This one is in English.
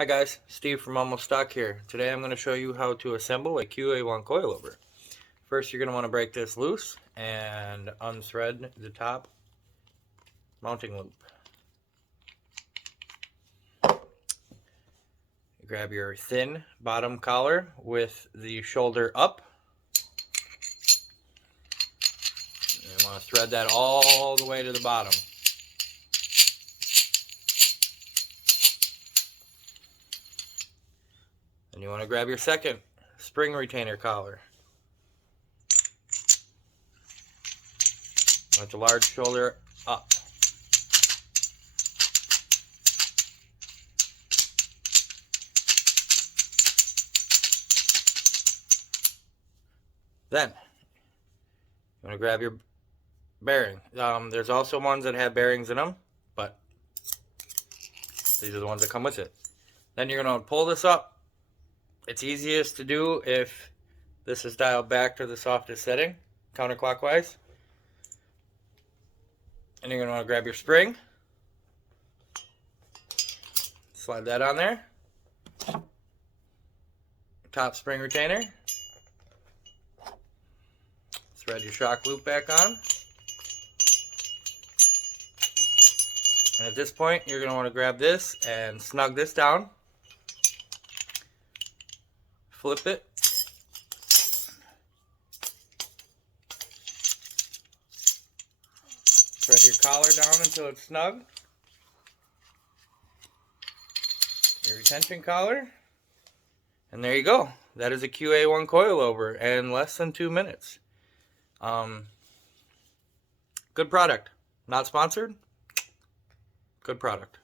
Hi guys, Steve from Almost Stock here. Today I'm going to show you how to assemble a QA1 coilover. First you're going to want to break this loose and unthread the top mounting loop. Grab your thin bottom collar with the shoulder up. You want to thread that all the way to the bottom. Then you want to grab your second spring retainer collar with the large shoulder up. Then you want to grab your bearing. There's also ones that have bearings in them, but these are the ones that come with it. Then you're going to pull this up. It's easiest to do if this is dialed back to the softest setting, counterclockwise. And you're going to want to grab your spring. Slide that on there. Top spring retainer. Thread your shock loop back on. And at this point, you're going to want to grab this and snug this down. Flip it. Thread your collar down until it's snug. Your retention collar. And there you go. That is a QA1 coilover in less than 2 minutes. Good product. Not sponsored. Good product.